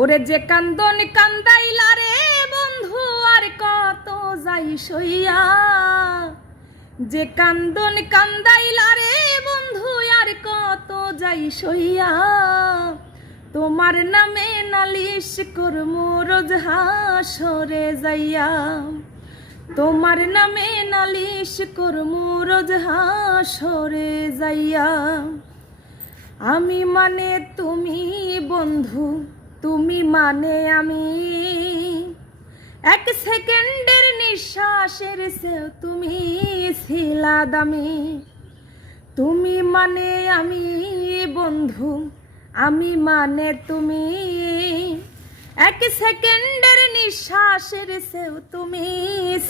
ওরে যে কান্দন কান্দাইলা রে বন্ধু, আর কত যাই সইয়া। যে কান্দন কান্দাইলা রে বন্ধু, আর কত যাই সইয়া। তোমার নামে নালিশ করমু, রোজ হাসরে যাইয়া। তোমার নামে নালিশ করমু, রোজ হাসরে যাইয়া। আমি মানে তুমি বন্ধু তুমি মানে আমি। এক সেকেন্ডের নিঃশ্বাসের সেও তুমি ছিলা দামি। তুমি মানে আমি বন্ধু, আমি মানে তুমি। এক সেকেন্ডের নিঃশ্বাসের সেও তুমি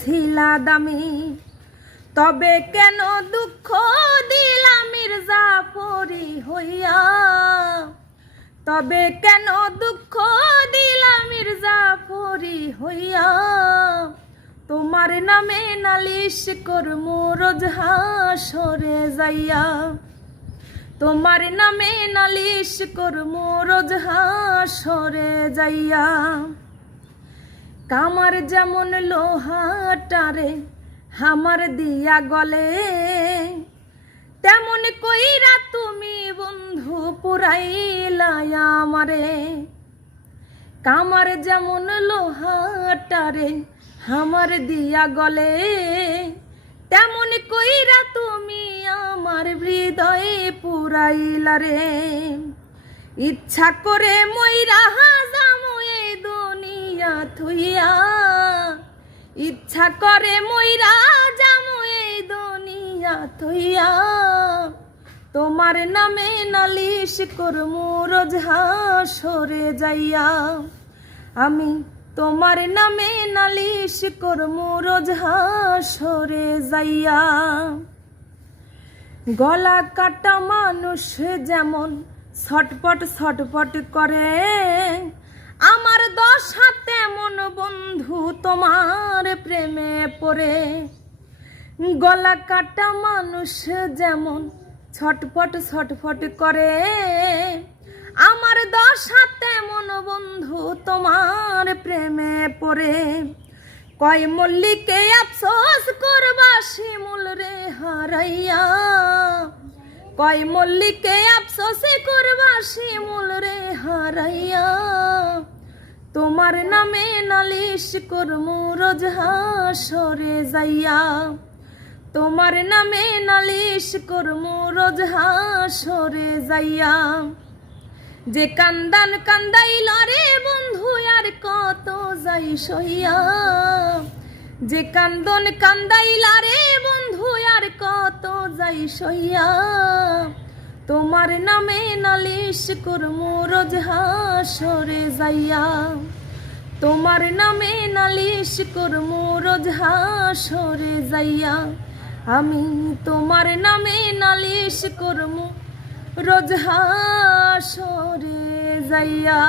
ছিলা দামি। তবে কেন দুঃখ দিলাম মির্জাপুরি হইয়া? তবে কেন দুঃখ দিলাম মির্জাপুরি হইয়া? তোমার নামে নালিশ করমু, রোজ হাসরে যাইয়া। তোমার নামে নালিশ করমু, রোজ হাসরে যাইয়া। কামার যেমন লোহাটারে হামার দিয়া গলে, তেমন কইরা তুমি বন্ধু পুরাইলা আমারে। কামার যেমন লোহাটারে হামার দিয়া গলে, তেমন কইরা তুমি আমার হৃদয়ে পুরাইলা রে। ইচ্ছা করে ময়রা হাজামু এই দুনিয়া থুইয়া, ইচ্ছা করে ময়রা জামু এই দুনিয়া থইয়া। তোমার নামে নালিশ করমু, রোজ হাসরে যাইয়া। আমি তোমার নামে নালিশ করমু, রোজ হাসরে যাইয়া। গলা কাটা মানুষ যেমন ছটপট ছটপট করে, আমার দশ হাতে মন বন্ধু তোমার প্রেমে পড়ে। গলা কাটা মানুষ যেমন ছটফট ছটফট করে। আমার দশ হাতে মন বন্ধু তোমার প্রেমে পড়ে। কয় মল্লিকে আফসোস করবা শিমুল রে হারাইয়া। কয় মল্লিকে আফসোসে করবা শিমুল রে হারাইয়া। তোমার নামে নালিশ করমু, রোজ হাসরে যাইয়া। তোমার নামে নালিশ করমু, রোজ হাসরে যাইয়া। যে কান্দান কান্দাইল রে বন্ধু, আর কত যাই সইয়া। যে কান্দন কান্দাইলা রে বন্ধু, আর কত যাই সইয়া। তোমার নামে নালিশ করমু, রোজ হাসরে যাইয়া। তোমার নামে নালিশ করমু, রোজ হাসরে যাইয়া। আমি তোমার নামে নালিশ করমু রোজ হাসরে যাইয়া।